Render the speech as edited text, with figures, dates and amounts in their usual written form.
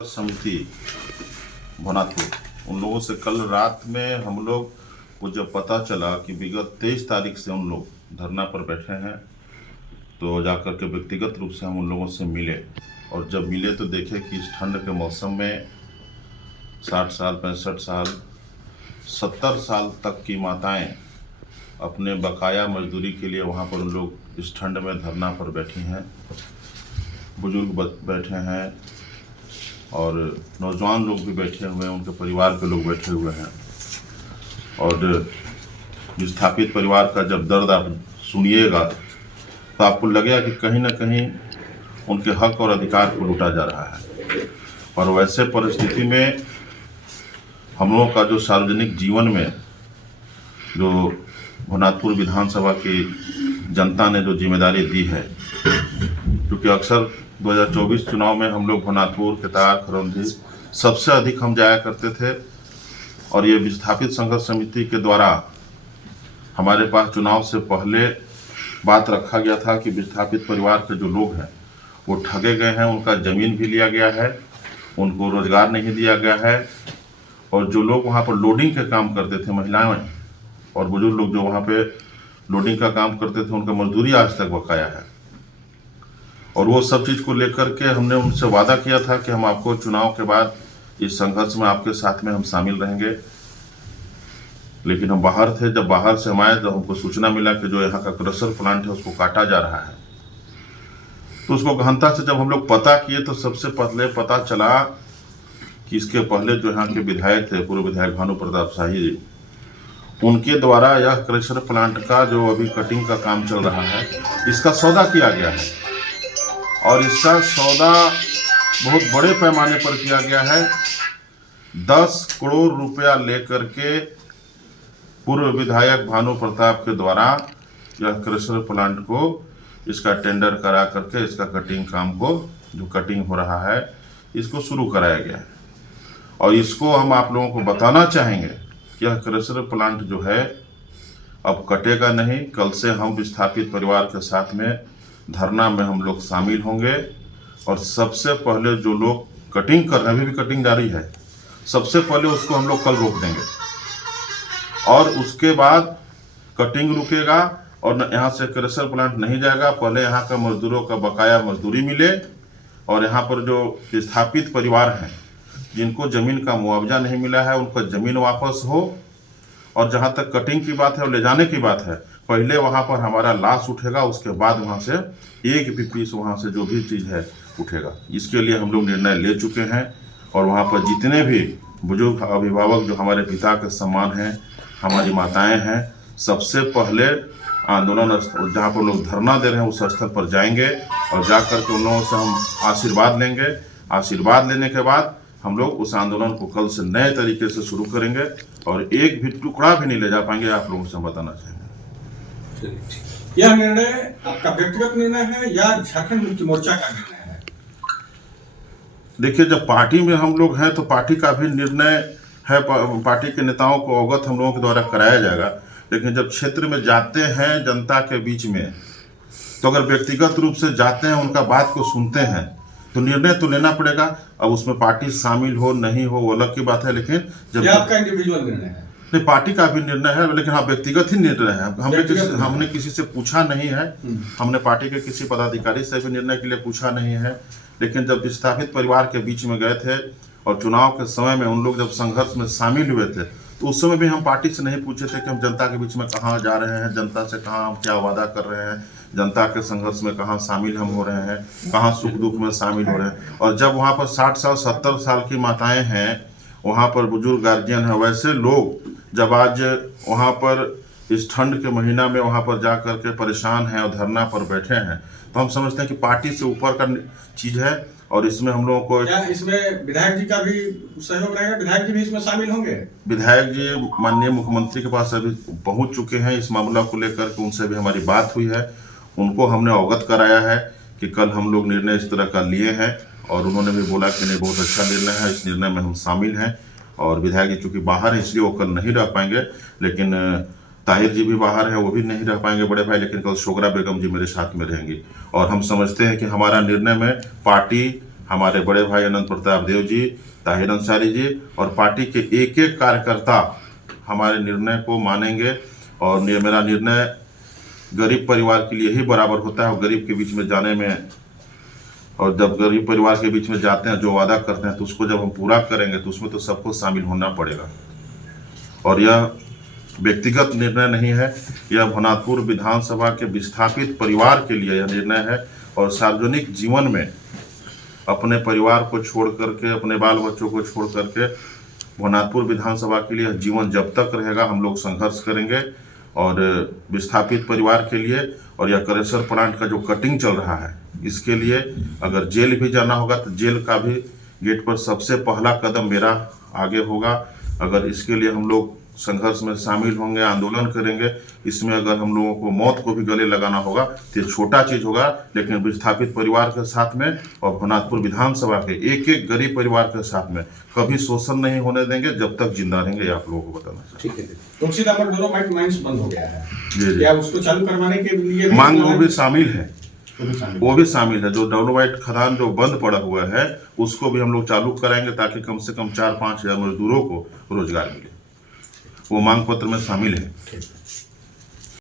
समिति भोनाथपुर, उन लोगों से कल रात में हम लोग को जब पता चला कि विगत 23 तारीख से उन लोग धरना पर बैठे हैं, तो जाकर के व्यक्तिगत रूप से हम उन लोगों से मिले। और जब मिले तो देखे कि इस ठंड के मौसम में 60 साल, 65 साल, 70 साल तक की माताएं अपने बकाया मजदूरी के लिए वहाँ पर उन लोग इस ठंड में धरना पर बैठी हैं। बुजुर्ग बैठे हैं और नौजवान लोग भी बैठे हुए हैं, उनके परिवार के लोग बैठे हुए हैं। और विस्थापित परिवार का जब दर्द आप सुनिएगा तो आपको लगेगा कि कहीं ना कहीं उनके हक और अधिकार को लूटा जा रहा है। और वैसे परिस्थिति में हम लोगों का जो सार्वजनिक जीवन में जो भोनाथपुर विधानसभा की जनता ने जो जिम्मेदारी दी है, क्योंकि अक्सर 2024 चुनाव में हम लोग भोनाथपुर, केतार, खरौंधी सबसे अधिक हम जाया करते थे। और ये विस्थापित संघर्ष समिति के द्वारा हमारे पास चुनाव से पहले बात रखा गया था कि विस्थापित परिवार के जो लोग हैं वो ठगे गए हैं, उनका ज़मीन भी लिया गया है, उनको रोजगार नहीं दिया गया है। और जो लोग वहाँ पर लोडिंग के काम करते थे, महिलाएं और बुजुर्ग लोग जो वहाँ पे लोडिंग का काम करते थे, उनका मजदूरी आज तक बकाया है। और वो सब चीज़ को लेकर के हमने उनसे वादा किया था कि हम आपको चुनाव के बाद इस संघर्ष में आपके साथ में हम शामिल रहेंगे। लेकिन हम बाहर थे, जब बाहर से हम आए तो हमको सूचना मिला कि जो यहाँ का क्रशर प्लांट है उसको काटा जा रहा है। तो उसको गहनता से जब हम लोग पता किए तो सबसे पहले पता चला कि इसके पहले जो यहाँ के विधायक थे, पूर्व विधायक भानु प्रताप शाही जी, उनके द्वारा यह क्रशर प्लांट का जो अभी कटिंग का काम चल रहा है, इसका सौदा किया गया है। और इसका सौदा बहुत बड़े पैमाने पर किया गया है। 10 करोड़ रुपया लेकर के पूर्व विधायक भानु प्रताप के द्वारा यह क्रशर प्लांट को इसका टेंडर करा करके इसका कटिंग काम को, जो कटिंग हो रहा है, इसको शुरू कराया गया है। और इसको हम आप लोगों को बताना चाहेंगे कि यह क्रशर प्लांट जो है अब कटेगा नहीं। कल से हम विस्थापित परिवार के साथ में धरना में हम लोग शामिल होंगे। और सबसे पहले जो लोग कटिंग कर रहे हैं, अभी भी कटिंग जारी है, सबसे पहले उसको हम लोग कल रोक देंगे। और उसके बाद कटिंग रुकेगा और यहाँ से क्रशर प्लांट नहीं जाएगा। पहले यहाँ का मजदूरों का बकाया मजदूरी मिले और यहाँ पर जो विस्थापित परिवार हैं जिनको ज़मीन का मुआवजा नहीं मिला है, उनका ज़मीन वापस हो। और जहाँ तक कटिंग की बात है और ले जाने की बात है, पहले वहाँ पर हमारा लाश उठेगा, उसके बाद वहाँ से एक भी पीस वहाँ से जो भी चीज़ है उठेगा। इसके लिए हम लोग निर्णय ले चुके हैं। और वहाँ पर जितने भी बुजुर्ग अभिभावक जो हमारे पिता के समान हैं, हमारी माताएं हैं, सबसे पहले आंदोलन जहाँ पर लोग धरना दे रहे हैं उस स्थल पर जाएंगे और जा कर के उन लोगों से हम आशीर्वाद लेंगे। आशीर्वाद लेने के बाद हम लोग उस आंदोलन को कल से नए तरीके से शुरू करेंगे और एक भी टुकड़ा भी नहीं ले जा पाएंगे। आप लोगों से हम बताना चाहेंगे। यह निर्णय आपका व्यक्तिगत निर्णय है या झारखंड मुक्ति मोर्चा का निर्णय है? देखिए, जब पार्टी में हम लोग हैं तो पार्टी का भी निर्णय है, पार्टी के नेताओं को अवगत हम लोगों के द्वारा कराया जाएगा। लेकिन जब क्षेत्र में जाते हैं जनता के बीच में, तो अगर व्यक्तिगत रूप से जाते हैं, उनका बात को सुनते हैं, तो निर्णय तो लेना पड़ेगा। अब उसमें पार्टी शामिल हो नहीं हो वो अलग की बात है। लेकिन जब आपका इंडिविजुअल निर्णय है? नहीं, पार्टी का भी निर्णय है, लेकिन हाँ व्यक्तिगत ही निर्णय है। हमने किसी से पूछा नहीं है, हमने पार्टी के किसी पदाधिकारी से भी निर्णय के लिए पूछा नहीं है। लेकिन जब विस्थापित परिवार के बीच में गए थे और चुनाव के समय में उन लोग जब संघर्ष में शामिल हुए थे, तो उस समय भी हम पार्टी से नहीं पूछे थे कि हम जनता के बीच में कहाँ जा रहे हैं, जनता से कहाँ हम क्या वादा कर रहे हैं, जनता के संघर्ष में कहाँ शामिल हम हो रहे हैं, कहाँ सुख दुख में शामिल हो रहे हैं। और जब वहाँ पर 60 साल 70 साल की माताएं हैं, वहाँ पर बुजुर्ग गार्जियन है, वैसे लोग जब आज वहाँ पर इस ठंड के महीना में वहाँ पर जा कर के परेशान हैं और धरना पर बैठे हैं, तो हम समझते हैं कि पार्टी से ऊपर का चीज़ है। और इसमें हम लोगों को, क्या इसमें विधायक जी का भी सहयोग रहेगा? विधायक जी भी इसमें शामिल होंगे? विधायक जी माननीय मुख्यमंत्री के पास अभी पहुँच चुके हैं। इस मामला को लेकर के उनसे भी हमारी बात हुई है, उनको हमने अवगत कराया है कि कल हम लोग निर्णय इस तरह का लिए हैं। और उन्होंने भी बोला कि नहीं, बहुत अच्छा निर्णय है, इस निर्णय में हम शामिल हैं। और विधायक जी चूँकि बाहर है इसलिए वो कल नहीं रह पाएंगे, लेकिन ताहिर जी भी बाहर है, वो भी नहीं रह पाएंगे बड़े भाई। लेकिन कल शोगरा बेगम जी मेरे साथ में रहेंगी। और हम समझते हैं कि हमारा निर्णय में पार्टी हमारे बड़े भाई अनंत प्रताप देव जी, ताहिर अंसारी जी और पार्टी के एक एक कार्यकर्ता हमारे निर्णय को मानेंगे। और ये मेरा निर्णय गरीब परिवार के लिए ही बराबर होता है। और गरीब के बीच में जाने में, और जब गरीब परिवार के बीच में जाते हैं, जो वादा करते हैं तो उसको जब हम पूरा करेंगे तो उसमें तो सबको शामिल होना पड़ेगा। और यह व्यक्तिगत निर्णय नहीं है, यह भनातपुर विधानसभा के विस्थापित परिवार के लिए यह निर्णय है। और सार्वजनिक जीवन में अपने परिवार को छोड़ करके, अपने बाल बच्चों को छोड़ करके भनातपुर विधानसभा के लिए जीवन जब तक रहेगा हम लोग संघर्ष करेंगे। और विस्थापित परिवार के लिए, और यह करेसर प्लांट का जो कटिंग चल रहा है, इसके लिए अगर जेल भी जाना होगा तो जेल का भी गेट पर सबसे पहला कदम मेरा आगे होगा। अगर इसके लिए हम लोग संघर्ष में शामिल होंगे, आंदोलन करेंगे, इसमें अगर हम लोगों को मौत को भी गले लगाना होगा तो ये छोटा चीज होगा, लेकिन विस्थापित परिवार के साथ में और भनातपुर विधानसभा के एक एक गरीब परिवार के साथ में कभी शोषण नहीं होने देंगे जब तक जिंदा रहेंगे। ये आप लोगों को बताना चाहिए। ठीक है। तुलसीदाम डोलोमाइट माइंस बंद हो गया है, जी। क्या उसको चालू करवाने के लिए मांग वो भी शामिल है, वो भी शामिल है। जो डोलोमाइट खदान जो बंद पड़ा हुआ है उसको भी हम लोग चालू कराएंगे, ताकि कम से कम 4-5 हजार मजदूरों को रोजगार मिले। वो मांग पत्र में शामिल है।